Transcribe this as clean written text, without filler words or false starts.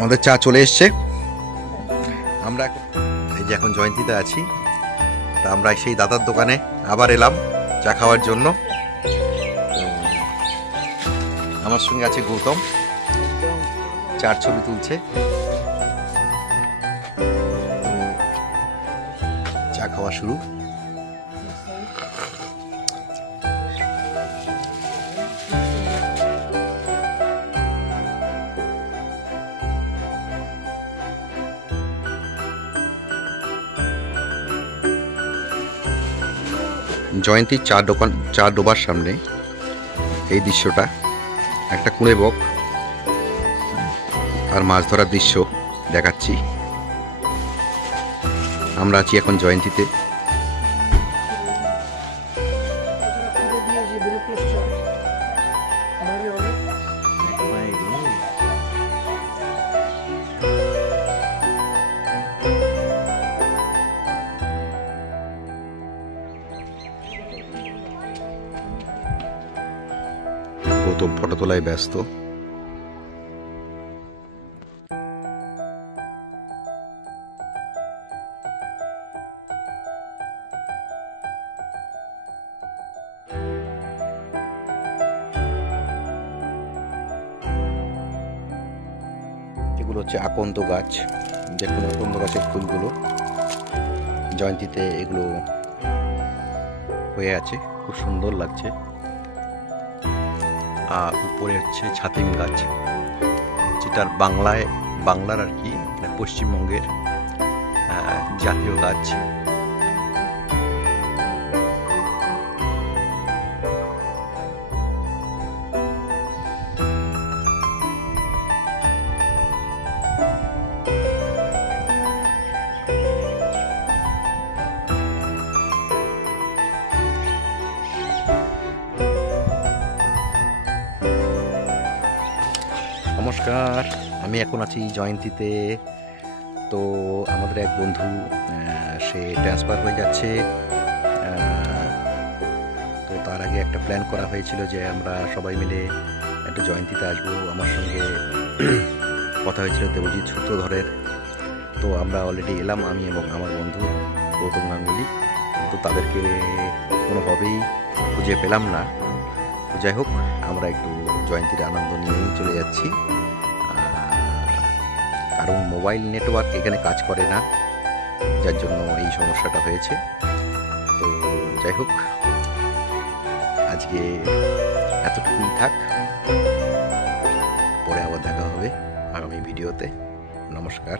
আমাদের চা চলে এসছে। আমরা এই যে এখন জয়ন্তীতে আছি, তা আমরা সেই দাদার দোকানে আবার এলাম চা খাওয়ার জন্য। আমার সঙ্গে আছে গৌতম, চার ছবি তুলছে। চা খাওয়া শুরু। জয়ন্তীর চা ডোবার সামনে এই দৃশ্যটা, একটা কুঁড়ে বক আর মাছ ধরার দৃশ্য দেখাচ্ছি। আমরা আছি এখন জয়ন্তীতে। গৌতম ফটো তোলায় ব্যস্ত। এগুলো হচ্ছে আকন্দ গাছ, দেখুন আকন্দ গাছের ফুলগুলো জয়ন্তীতে এগুলো হয়ে আছে, খুব সুন্দর লাগছে। আর উপরে হচ্ছে ছাতিম গাছ, যেটার বাংলার আর কি পশ্চিমবঙ্গের জাতীয় গাছ। নমস্কার, আমি এখন আছি জয়ন্তীতে। তো আমাদের এক বন্ধু সে ট্রান্সফার হয়ে যাচ্ছে, তো তার আগে একটা প্ল্যান করা হয়েছিল যে আমরা সবাই মিলে একটা জয়ন্তীতে আসবো। আমার সঙ্গে কথা হয়েছিল দেবজিৎ সূত্রধরের। তো আমরা অলরেডি এলাম, আমি এবং আমার বন্ধু গৌতম গাঙ্গুলি। তো তাদেরকে কোনোভাবেই খুঁজে পেলাম না। তো যাই হোক, আমরা একটু জয়ন্তীর আনন্দ নিয়েই চলে যাচ্ছি, কারণ মোবাইল নেটওয়ার্ক এখানে কাজ করে না, যার জন্য এই সমস্যাটা হয়েছে। তো যাই হোক, আজকে এতটুকুই থাক, পরে আবার দেখা হবে আগামী ভিডিওতে। নমস্কার।